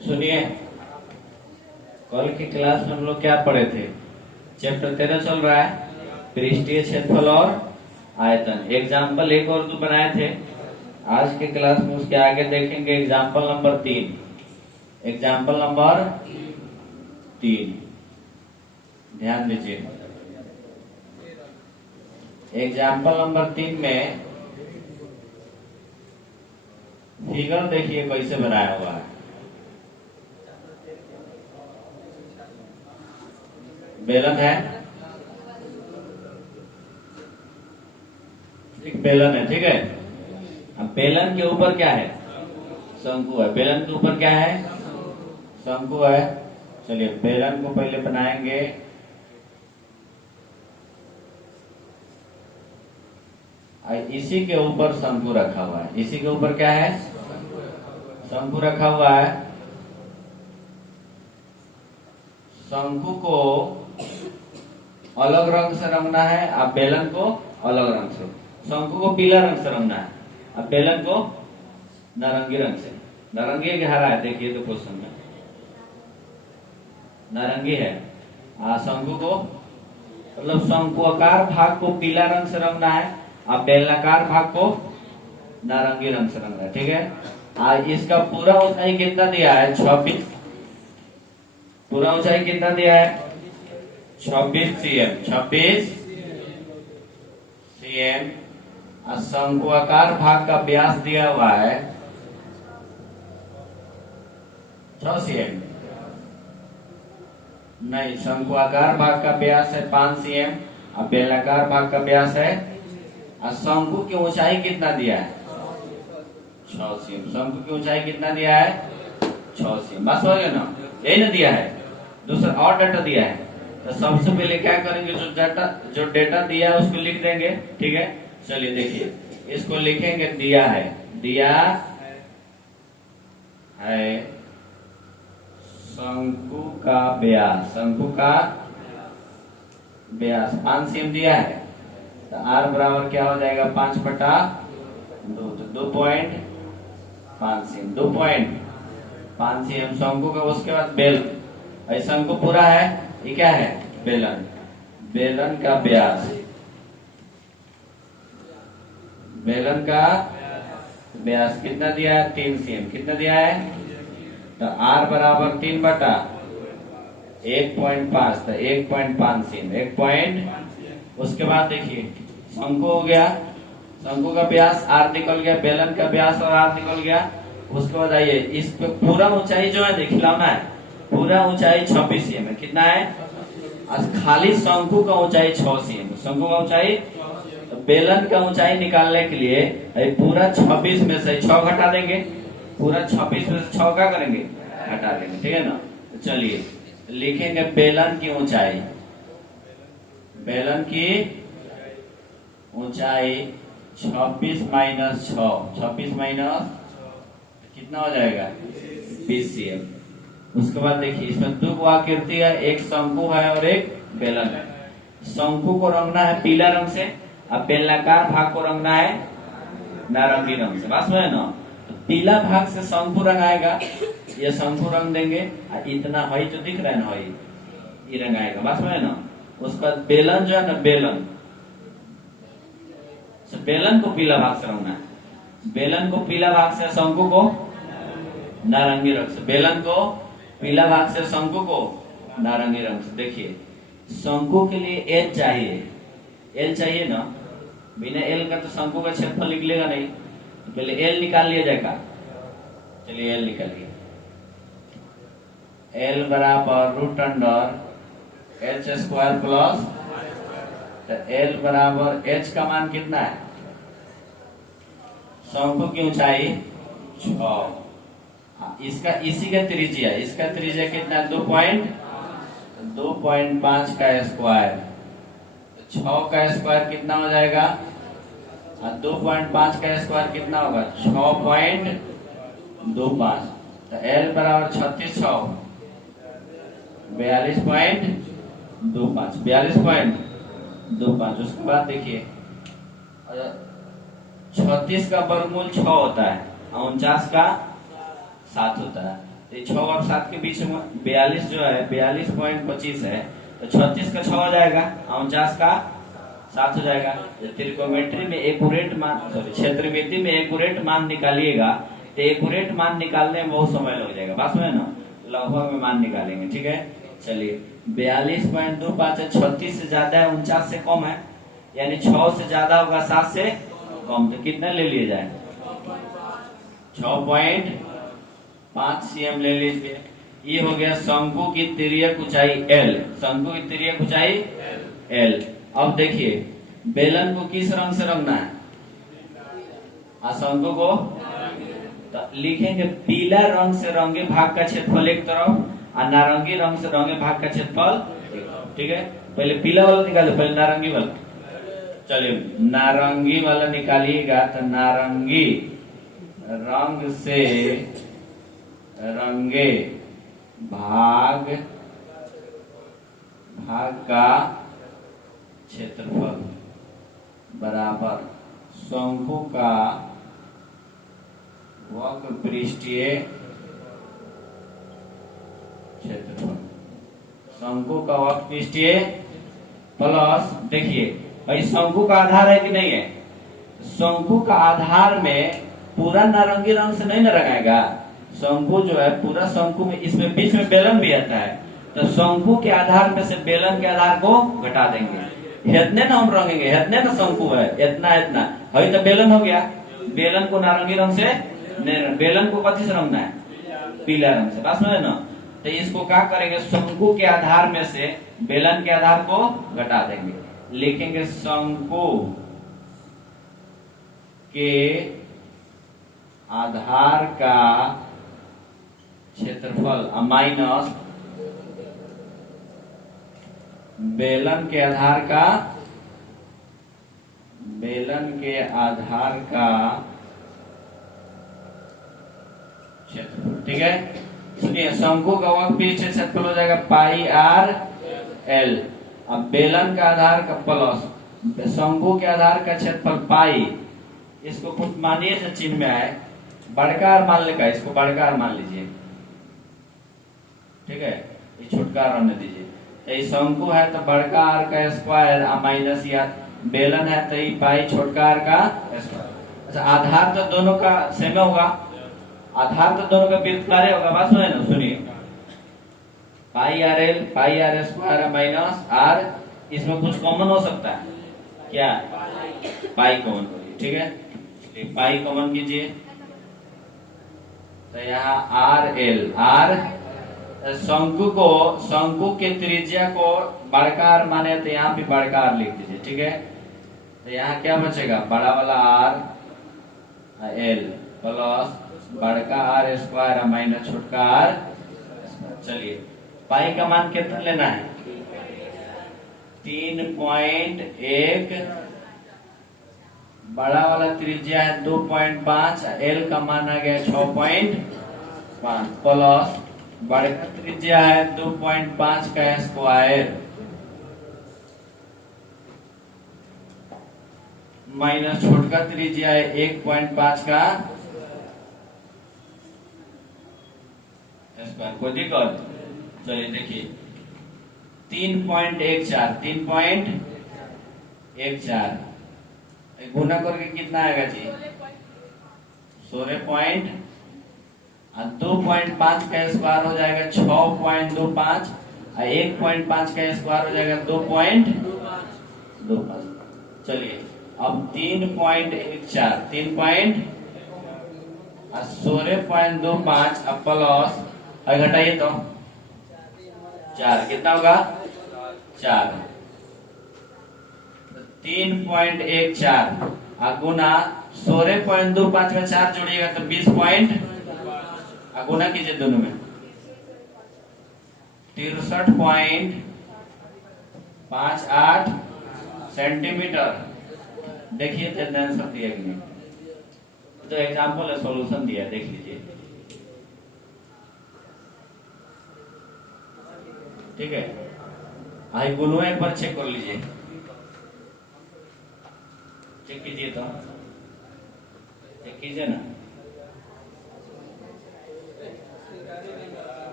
सुनिए, कल की क्लास में हम लोग क्या पढ़े थे? चैप्टर 13 चल रहा है, पृष्ठीय क्षेत्रफल और आयतन। एग्जाम्पल 1 और 2 बनाए थे। आज के क्लास में उसके आगे देखेंगे एग्जाम्पल नंबर 3। एग्जाम्पल नंबर 3 ध्यान दीजिए। एग्जाम्पल नंबर 3 में फिगर देखिए कैसे बनाया हुआ है। बेलन है, एक बेलन है, ठीक है। अब बेलन के ऊपर क्या है? शंकु है। बेलन के ऊपर क्या है? शंकु है। चलिए बेलन को पहले बनाएंगे। इसी के ऊपर शंकु रखा हुआ है। इसी के ऊपर क्या है? शंकु रखा हुआ है। शंकु को अलग रंग से रंगना है, अब बेलन को अलग रंग से। शंकु को पीला रंग से रंगना है, अब बेलन को नारंगी रंग से। नारंगी है कि हरा है? देखिए तो क्वेश्चन में नारंगी है। शंकु को मतलब शंकुआकार भाग को पीला रंग से रंगना है, अब बेलनाकार भाग को नारंगी रंग से रंगना है, ठीक है। इसका पूरा ऊंचाई कितना दिया है? 26। पूरा ऊंचाई कितना दिया है? 26 cm। 26 cm। शंकुआकार भाग का व्यास दिया हुआ है 6 cm। नहीं, शंकुआकार भाग का व्यास है 5 cm, अब बेलनाकार भाग का व्यास है। शंकु की ऊंचाई कितना दिया है? 6 cm। शंकु की ऊंचाई कितना दिया है? 6 cm। बस हो गया ना? यही ना दिया है, दूसरा और डाटा दिया है। तो सबसे पहले क्या करेंगे, जो डेटा दिया है उसको लिख देंगे, ठीक है। चलिए देखिए, इसको लिखेंगे। दिया है शंकु का व्यास। शंकु का व्यास 5 cm दिया है, तो R बराबर क्या हो जाएगा? 5/2, तो 2.5 cm। 2.5 cm शंकु का। उसके बाद बेलन, शंकु पूरा है, ये क्या है? बेलन। बेलन का व्यास, बेलन का व्यास कितना दिया है? 3 cm। कितना दिया है? तो R बराबर 3/1.5, तो 1.5 cm। 1. उसके बाद देखिए शंकु हो गया, शंकु का व्यास R निकल गया, बेलन का व्यास और R निकल गया। उसके बाद आइए, इस पे पूरा ऊंचाई जो है खिलौना है, पूरा ऊंचाई 26 cm है। कितना है? खाली शंकु का ऊंचाई 6 cm। शंकु का ऊंचाई, तो बेलन का ऊंचाई निकालने के लिए पूरा 26 में से 6 घटा देंगे। पूरा 26 में से 6 क्या करेंगे? घटा देंगे, ठीक है ना। तो चलिए लिखेंगे बेलन की ऊंचाई। बेलन की ऊंचाई 26 माइनस 6, 26 माइनस कितना हो जाएगा? 20 cm। उसके बाद देखिए, इसमें 2 आकृति है, एक शंकु है और एक बेलन है। शंकु को रंगना है पीला रंग से, अब बेलनाकार भाग को रंगना है नारंगी रंग से। बस है ना? तो पीला भाग से शंकु रंगाएगा, ये शंकु रंग देंगे। इतना हई जो दिख रहा है ना, ये रंगाएगा। बस है ना? उसके बाद बेलन जो है ना, बेलन को पीला भाग से रंगना है। बेलन को पीला भाग से, शंकु को नारंगी रंग से। बेलन को पीला भाग से, शंकु को नारंगी रंग से। देखिए शंकु के लिए एल चाहिए, एल चाहिए ना। बिना एल का तो शंकु का क्षेत्रफल निकलेगा नहीं, तो पहले एल निकाल लिया जाएगा। चलिए एल निकालिए। एल बराबर √(h² प्लस), तो एल बराबर h का मान कितना है? शंकु की ऊंचाई 6, इसका इसी का त्रिज्या, इसका त्रिज्या कितना है? 2.5 का स्क्वायर। 6 का स्क्वायर कितना हो जाएगा? 2.5 का स्क्वायर कितना होगा? 6.25। तो L बराबर 36 6 42.25। उसके बाद देखिए 36 का वर्गमूल 6 होता है और 49 का 7 होता है। तो 6 और 7 के बीच में 42 जो है 42.25 है, तो 36 का 6 हो जाएगा और 49 का 7 हो जाएगा। त्रिकोमेट्री में एक्यूरेट मान, सॉरी क्षेत्रमिति में एक्यूरेट मान निकालिएगा तो एक्यूरेट मान निकालने में बहुत समय लग जाएगा। बात में ना, लगभग में मान निकालेंगे। ठीक है, चलिए 42.25 है, 36 से ज्यादा है, 49 से कम है, यानी 6 से ज्यादा होगा 7 से कम, तो कितना ले लिया जाए? 6.5 cm ले लीजिए। ये हो गया शंकु की तिर्यक ऊंचाई L, शंकु की तिर्यक ऊंचाई L। अब देखिए बेलन को किस रंग से रंगना है? शंकु को तो लिखेंगे पीला रंग से रंगे भाग का क्षेत्रफल एक तरफ और नारंगी रंग से रंगे भाग का क्षेत्रफल। ठीक है, पहले पीला वाला निकालो, पहले नारंगी वाला। चलिए नारंगी वाला निकालिएगा, तो नारंगी रंग से रंगे भाग का क्षेत्रफल बराबर शंकु का वक्र पृष्ठीय क्षेत्रफल। शंकु का वक्र पृष्ठीय प्लस, देखिए भाई शंकु का आधार है कि नहीं है? शंकु का आधार में पूरा नारंगी रंग से नहीं न रंगाएगा। शंकु जो है पूरा शंकु में, इसमें बीच में बेलन भी आता है, तो शंकु के आधार में से बेलन के आधार को घटा देंगे। इतने ना हम रंगेंगे, इतने ना शंकु है, इतना इतना है तो बेलन हो गया। बेलन को नारंगी रंग से नहीं, बेलन को कथी से रंगना है? पीला रंग से। बात समझे ना? तो इसको क्या करेंगे? शंकु के आधार में से बेलन के आधार को घटा देंगे, लिखेंगे शंकु के आधार का क्षेत्रफल माइनस बेलन के आधार का क्षेत्रफल। ठीक है, सुनिए शंकु का वक्र पृष्ठीय क्षेत्रफल हो जाएगा पाई आर एल। अब बेलन का आधार का प्लस शंकु के आधार का क्षेत्रफल पाई, इसको कुछ मानिए से चिन्ह में आए, बड़का आर मान लेगा, इसको बड़का आर मान लीजिए। ठीक है, ये छोटका आर रहने दीजिए। तो ये शंकु है तो बड़का आर का स्क्वायर माइनस, या बेलन है तो ये पाई छोटका आर का स्क्वायर। अच्छा, आधार तो दोनों का सेम होगा, आधार तो दोनों का वृत्तकार होगा। बात सुनिए ना, सुनिए pi R L pi R square minus R, इसमें कुछ कॉमन हो सकता है क्या? पाई कॉमन करिए। ठीक है, पाई कॉमन कीजिए, तो यहाँ आर एल, आर शंकु के त्रिज्या को बड़का आर माने तो यहाँ भी बड़का आर लिख दीजिए। ठीक है, तो यहाँ क्या बचेगा? बड़ा वाला आर एल प्लस बड़का आर स्क्वायर माइनस छोटका आर। चलिए पाई का मान कितना लेना है? 3.1, बड़ा वाला त्रिज्या है 2.5, एल का मान आ गया 6.5 प्लस बड़े का त्रिज्या है 2.5 का स्क्वायर माइनस छोटका त्रिज्या है 1.5 का स्क्वायर। कोई दिक्कत? चलिए देखिए 3.14 गुना करके कितना आएगा जी? 16 और 2.5 का स्क्वायर हो जाएगा 6.25 और 1.5 का स्क्वायर हो जाएगा 2.25। चलिए अब 3.14 और 16.25 अब प्लस और घटाइए तो 4, कितना होगा? 4। 3.14 और गुना 16.25 में 4 जोड़िएगा तो 20 गुना कीजिए दोनों में 63.58 सेंटीमीटर। देखिए तो आंसर दिया कि नहीं? तो एग्जाम्पल है, सॉल्यूशन दिया है, देख लीजिए। ठीक है, आई गुनो एक बार चेक कर लीजिए, चेक कीजिए तो चेक कीजिए ना।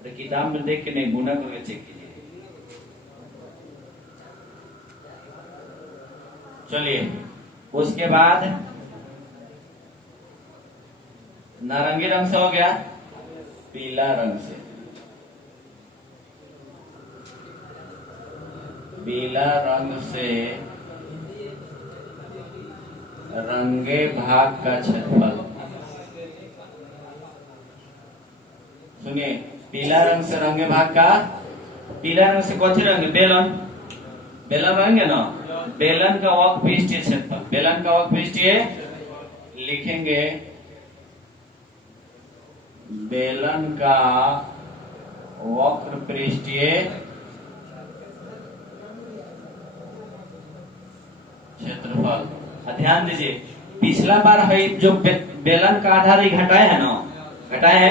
अरे किताब में देख के नहीं, गुना करके चेक कीजिए। चलिए, उसके बाद नारंगी रंग से हो गया, पीला रंग से। पीला रंग से रंगे भाग का क्षेत्रफल। सुनिए, पीला रंग से रंगे भाग का, पीला रंग से कौन सी रंग? बेलन, बेलन रंगे ना। बेलन का वक्र पृष्ठीय क्षेत्रफल, बेलन का वक्र पृष्ठीय लिखेंगे, बेलन का वक्र पृष्ठीय क्षेत्रफल। ध्यान दीजिए, पिछला बार है जो बेलन का आधार ही घटाए है ना, घटाए है,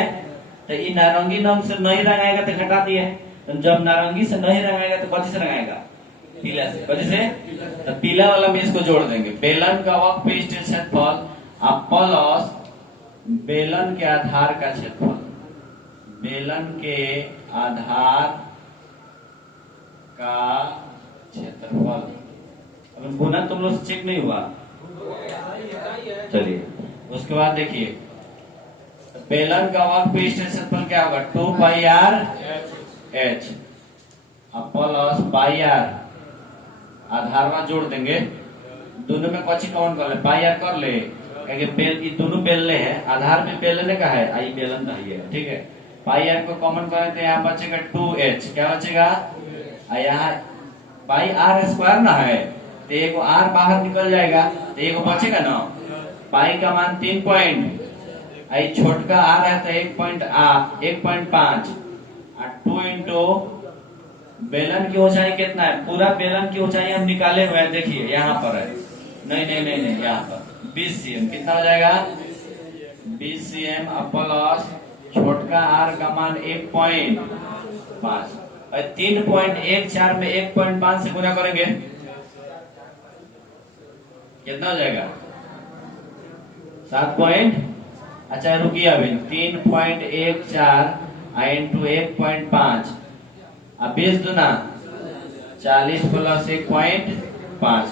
तो ये नारंगी रंग से नहीं रंगाएगा तो घटा दिए। तो जब नारंगी से नहीं रंगाएगा तो कौन से रंगाएगा? पीला से। कौन से? तो पीला वाला में इसको जोड़ देंगे, बेलन का वक्र पृष्ठीय क्षेत्रफल अब प्लस बेलन के आधार का क्षेत्रफल, बेलन के आधार का क्षेत्रफल। अब गुना तुम लोग से चेक नहीं हुआ? चलिए, उसके बाद देखिए, बेलन का वक्र पृष्ठीय क्षेत्रफल क्या होगा? 2 pi R H plus pi R, आधार में जोड़ देंगे, दोनों में कौन कौन कर ले? पाई आर कर ले, क्योंकि दोनों बेलने हैं, आधार में बेलने का है, आई बेलन का ही है, ठीक है। पाई आर को कॉमन करें तो यहाँ बचेगा 2h, क्या बचेगा? यहाँ पाई आर स्क्वायर ना है, तो एक आर बाहर निकल जाएगा, तो एक बचेगा ना। पाई का मान 3 पॉइंट, आई छोटका आर है तो 1.5 और 2 इंटू बेलन की ऊंचाई कितना है? पूरा बेलन की ऊंचाई हम निकाले हुए हैं, देखिए यहाँ पर है, नहीं यहाँ पर 20 cm, कितना हो जाएगा? 20 cm प्लस छोटका आर का मान 1.5 और 3.14 में 1.5 से गुना करेंगे, कितना हो जाएगा? 7 पॉइंट। अच्छा रुकिए, अभी 3.14 इंटू 1.5 अब 20 दुना 40 प्लस 1.5,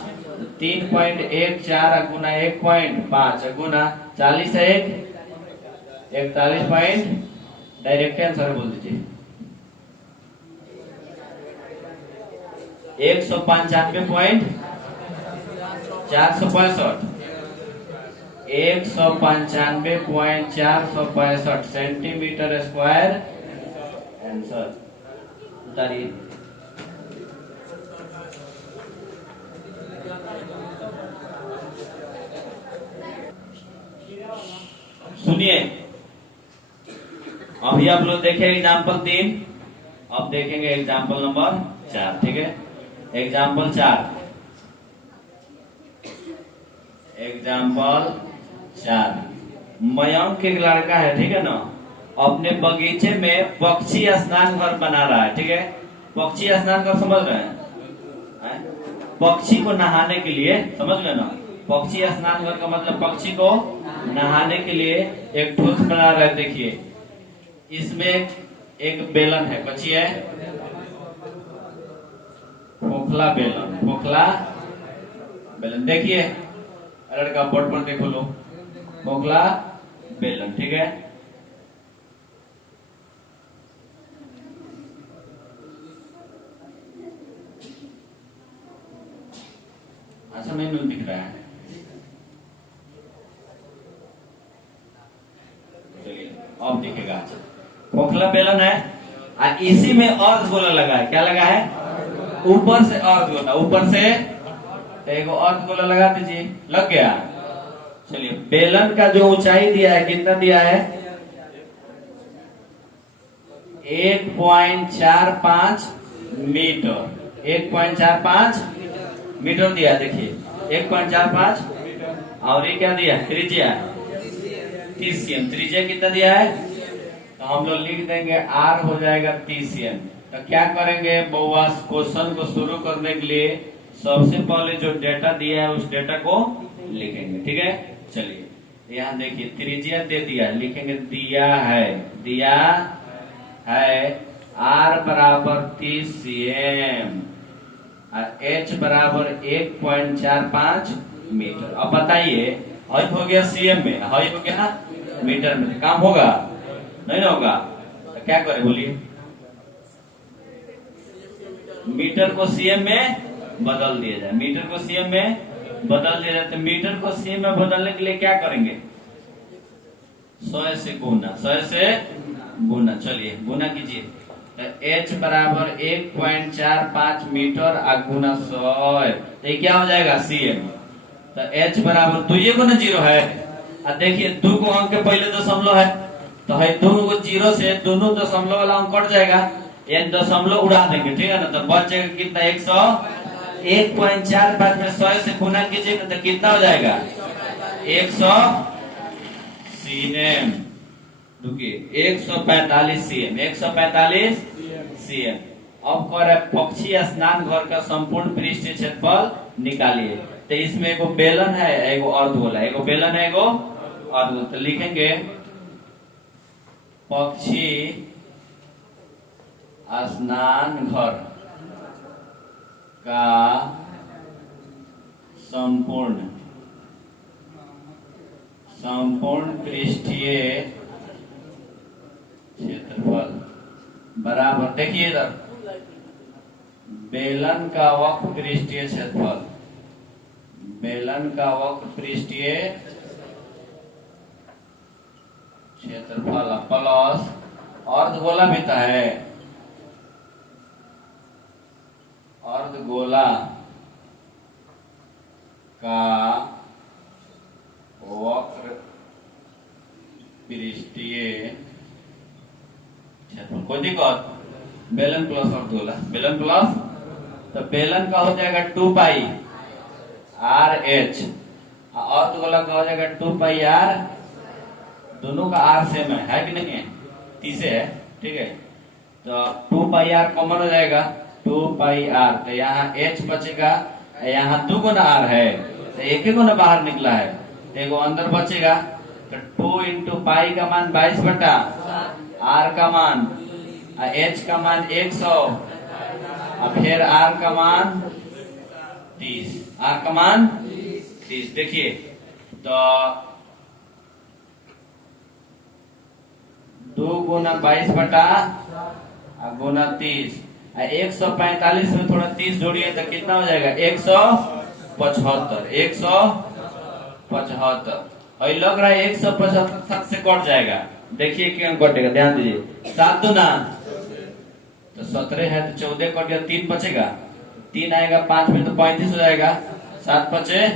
3.14 गुना 1.5 गुना 40 से 41 पॉइंट, डायरेक्ट आंसर बोल दीजिए। 195.465 195.465 सेंटीमीटर स्क्वायर आंसर। उतारिए। सुनिए, अभी आप लोग देखे एग्जाम्पल 3, अब देखेंगे एग्जाम्पल नंबर 4, ठीक है। एग्जाम्पल 4, मयंक एक लड़का है, ठीक है ना, अपने बगीचे में पक्षी स्नान घर बना रहा है, ठीक है। पक्षी स्नान घर समझ रहे हैं? पक्षी को नहाने के लिए, समझ गए ना, पक्षी स्नान घर का मतलब पक्षी को नहाने के लिए एक ठोस बना रहे। देखिए, इसमें एक बेलन है, कच्ची है, खोखला बेलन, खोखला बेलन। देखिए लड़का बोर्ड पर देखो लो, खोखला बेलन, ठीक है। अच्छा मेनू दिख रहा है, चलिए अब दिखेगा। अच्छा, खोखला बेलन है, इसी में अर्ध गोला लगा है। क्या लगा है? ऊपर से अर्ध गोला, ऊपर से एक अर्ध गोला लगा दीजिए, लग गया। चलिए, बेलन का जो ऊंचाई दिया है, कितना दिया है? 1.45 मीटर, 1.45 मीटर दिया। देखिए 1.45, और ये क्या दिया? त्रिज्या 30 cm। त्रिज्या कितना दिया है? तो हम लोग लिख देंगे R हो जाएगा 30 cm। तो क्या करेंगे बउआ, क्वेश्चन को शुरू करने के लिए सबसे पहले जो डेटा दिया है उस डेटा को लिखेंगे। ठीक है, चलिए यहाँ देखिए त्रिज्या दे दिया, लिखेंगे दिया है r बराबर 30 cm और h बराबर 1.45 मीटर। अब बताइए हई हो गया सीएम में, हई हो गया मीटर में, काम होगा नहीं ना होगा? तो क्या करें बोलिए? मीटर को सीएम में बदल दिया जाए, मीटर को सीएम में बदल दिया जाए। तो मीटर को सीएम में बदलने के लिए क्या करेंगे? 100 से गुना, 100 से गुना। चलिए गुना कीजिए, तो h बराबर 1.45 मीटर और गुना 100, तो ये क्या हो जाएगा? सीएम। तो h बराबर 2 गुना 0 है, और देखिए 2 को अंक के पहले दशमलव है, तो है 2 को 0 से दोनों दशमलव वाला अंक कट जाएगा, एक दशमलव उड़ा देंगे। ठीक है ना, तो बच जाएगा कितना? 1.45 में 100 से गुना कीजिएगा तो कितना हो जाएगा? 100 cm। रुकिए 145 cm, 145 cm। अब कह रहे पक्षी स्नान घर का संपूर्ण पृष्ठीय क्षेत्रफल निकालिए। तो इसमें एगो बेलन है, एगो अर्धगोला, एगो बेलन है, एगो अर्धगोला। तो लिखेंगे पक्षी स्नान घर का संपूर्ण पृष्ठीय क्षेत्रफल बराबर, देखिए इधर बेलन का वक्र पृष्ठीय क्षेत्रफल, बेलन का वक्र पृष्ठीय क्षेत्रफल प्लस अर्धगोला भी तो है, अर्धगोला का वक्र पृष्ठीय क्षेत्रफल। कोई दिक्कत? बेलन प्लस अर्धगोला, बेलन प्लस, तो बेलन का हो जाएगा 2 पाई आर एच, अर्धगोला का हो जाएगा 2 पाई आर, दोनों का आर सेम है कि नहीं है? 30 है। ठीक है, तो 2 पाई आर कॉमन हो जाएगा, 2 पाई आर, तो यहाँ h बचेगा, यहाँ 2 गुना आर है, तो एक ही गुना बाहर निकला है, एगो अंदर बचेगा। तो 2 इंटू पाई का मान 22 बटा आर का मान, h का मान 100, और फिर आर का मान 30, आर का मान 30। देखिए तो 2 गुना 22 बटा गुना 30, 145 में थोड़ा 30 जोड़िए तो कितना हो जाएगा? 175, 175। और लग रहा है 175 7 से कट जाएगा, देखिए क्यों कटेगा, ध्यान दीजिए। 7 दूना तो 17 है, तो 14 कट गया, 3 बचेगा, 3 आएगा 5 में तो 35 हो जाएगा, 7 बचे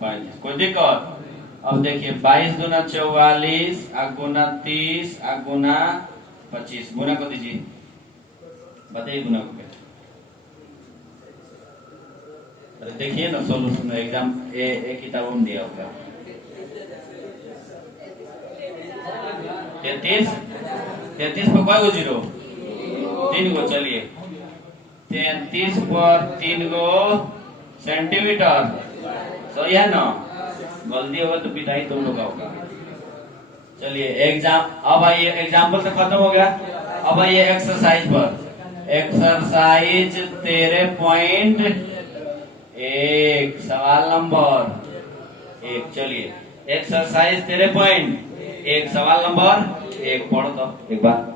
35। कोई दिक्कत? अब देखिए 22 दूना 44 गुना 30 गुना 25, गुना को दीजिए, बताइए गुना को कैसे? अरे देखिए ना सोल्यूशन एग्जाम एक किताबों में दिया होगा। 33 पर कोई गो 0? 3 गो। चलिए 33 पर 3 गो सेंटीमीटर, सही है ना? गलती होगा तो पिटाई तुम लोग का होगा। चलिए एग्जाम, अब आइए एग्जाम्पल से खत्म हो गया, अब आइए एक्सरसाइज पर। एक्सरसाइज 13.1 सवाल नंबर 1। चलिए एक्सरसाइज 13.1 सवाल नंबर 1 पढ़ो तो एक बार।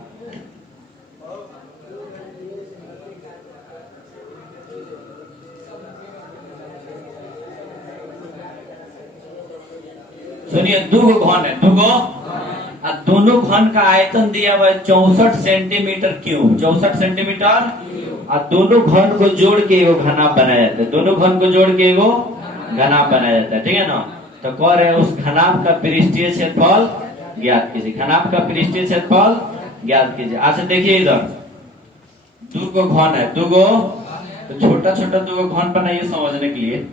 सुनिए, 2 घन है, 2 दोनों घन का आयतन दिया हुआ है 64 सेंटीमीटर क्यूब, 64 सेंटीमीटर, और दोनों घन को जोड़ के एगो घनाभ बनाया जाता है, दोनों घन को जोड़ के एगो घनाभ बनाया जाता है। ठीक है ना? तो कह रहे हैं उस घनाभ का पृष्ठीय क्षेत्रफल ज्ञात कीजिए, घनाभ का पृष्ठीय क्षेत्रफल ज्ञात कीजिए। अच्छा देखिए इधर 2 घन है, 2 तो छोटा छोटा 2 घन बनाइए समझने के लिए।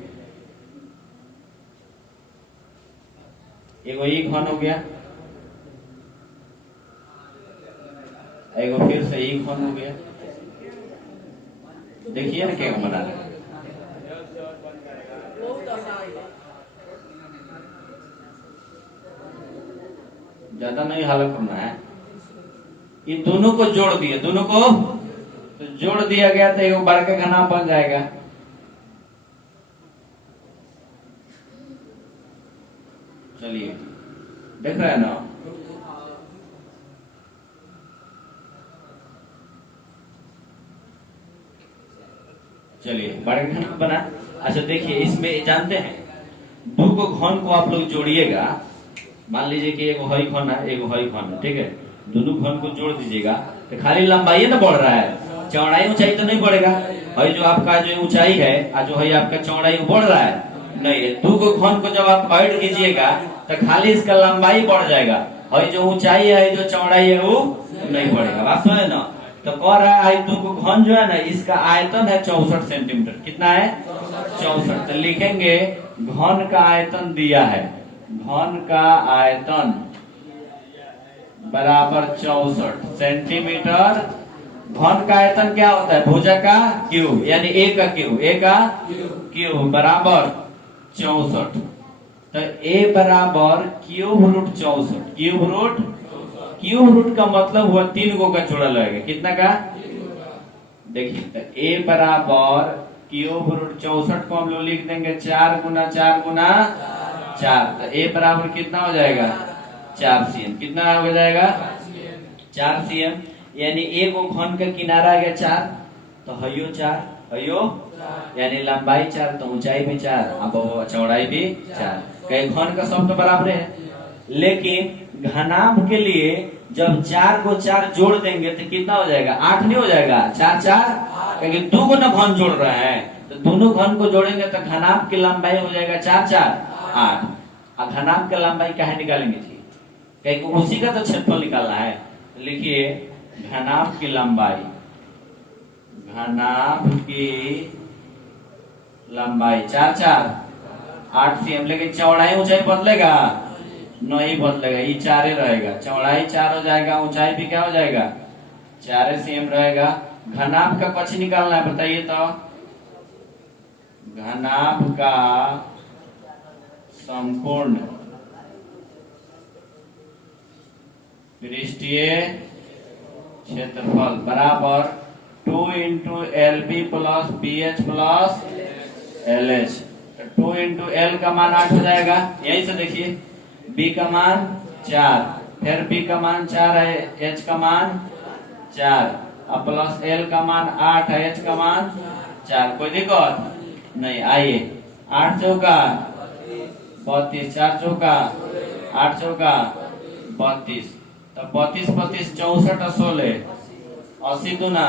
एगो ई घन हो गया, एगो फिर से ई घन हो गया। देखिए ना क्या बना रहे, ज्यादा नहीं हल करना है। इन दोनों को जोड़ दिए, दोनों को तो जोड़ दिया गया तो एक बार का घना बन जाएगा। चलिए देख रहे हैं ना, चलिए बड़ा घन बना। अच्छा देखिए, इसमें जानते हैं दो को घन को आप लोग जोड़िएगा। मान लीजिए कि एक हई घन है, एक हई घन है, ठीक है। दोनों घन को जोड़ दीजिएगा तो खाली लंबाई ना बढ़ रहा है, चौड़ाई ऊंचाई तो नहीं बढ़ेगा। हई जो आपका जो ऊंचाई है और जो है आपका चौड़ाई बढ़ रहा है नहीं। दो को घन को जब आप ऐड कीजिएगा तो खाली इसका लंबाई बढ़ जाएगा, हई जो ऊंचाई है जो चौड़ाई है वो नहीं बढ़ेगा। बात समझे ना। तो कह रहा है दो को घन जो है ना, इसका आयतन है 64 सेंटीमीटर। कितना है? 64। तो लिखेंगे घन का आयतन दिया है, घन का आयतन बराबर 64 सेंटीमीटर। घन का आयतन क्या होता है? भुजा का क्यूब, यानी ए का क्यूब, ए का क्यूब बराबर 64। तो ए बराबर क्यूब रूट 64। क्यूब रूट का मतलब हुआ 3 गो का जोड़ा लगेगा। कितना का? देखिए तो ए बराबर क्यूब रूट 64 को हम लोग लिख देंगे 4 गुना 4 गुना 4। तो ए बराबर कितना हो जाएगा? 4 cm। कितना हो जाएगा? 4 cm। यानी एक घन का किनारा आ गया 4, तो हयो 4, हयो यानी लंबाई 4 तो ऊंचाई भी 4, अब चौड़ाई भी 4। कई घन का सब तो बराबर है, लेकिन घनाभ के लिए जब 4 को 4 जोड़ देंगे तो कितना हो जाएगा? 8 नहीं हो जाएगा? 4 4, क्योंकि 2 को ना घन जोड़ रहे हैं, तो दोनों घन को जोड़ेंगे तो घनाभ की लंबाई हो जाएगा 4 4 8। और घनाभ की लंबाई कहे निकालेंगे जी? क्योंकि उसी का तो क्षेत्रफल निकालना है। लिखिए घनाभ की लंबाई, घनाभ की लंबाई 4 4 8 cm। लेकिन चौड़ाई ऊंचाई बदलेगा? नहीं बदलेगा, ये 4 रहेगा। चौड़ाई 4 हो जाएगा, ऊंचाई भी क्या हो जाएगा? 4 cm रहेगा। घनाभ का कुछ निकालना है, बताइए तो। घनाभ का संपूर्ण पृष्ठीय क्षेत्रफल बराबर 2 into LB plus BH plus LH। 2 into L का मान 8 हो जाएगा, यही से देखिए। B का मान 4, फिर B का मान 4 है, H का मान 4, अब प्लस L का मान 8 है, H का मान 4। कोई दिक्कत नहीं। आइए 8 चौका 32, 4 चौका 8 चौका 32, तो 32 32 64 16 80 दूना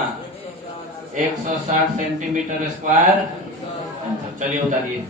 160 सेंटीमीटर स्क्वायर। चलिए उतारिए।